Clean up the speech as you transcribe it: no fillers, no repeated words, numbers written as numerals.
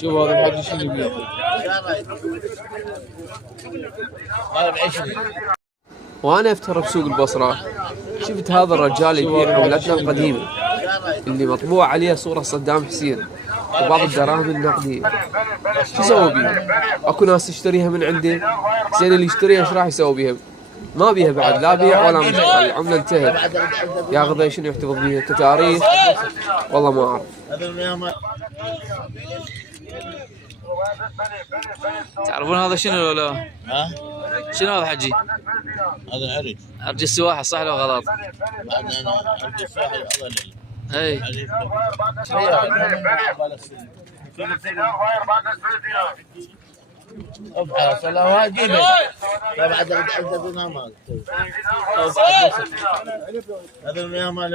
شوف هذا الحج شو يبيع. وانا افتر بسوق البصرة شفت هذا الرجال يبيع عملتنا القديمة اللي مطبوع عليها صورة صدام حسين وبعض الدراهم النقدية. شو يسوي بيها؟ اكو ناس تشتريها من عنده، زين اللي يشتريها ايش راح يسوي بيها؟ ما بيها بعد لا بيع ولا مشتري، العملة انتهت. ياخذها شنو يحتفظ بيها؟ كتاريخ؟ والله ما اعرف. تعرفون هذا شنو ولا؟ ها؟ شنو هذا حجي؟ هذا العرج. عرج السواحة صح ولا غلط؟ بعد انا عرج السواحل اظل. اي ابحث ولا واجبه. لا بعد عندنا مال. هذا المياه مال.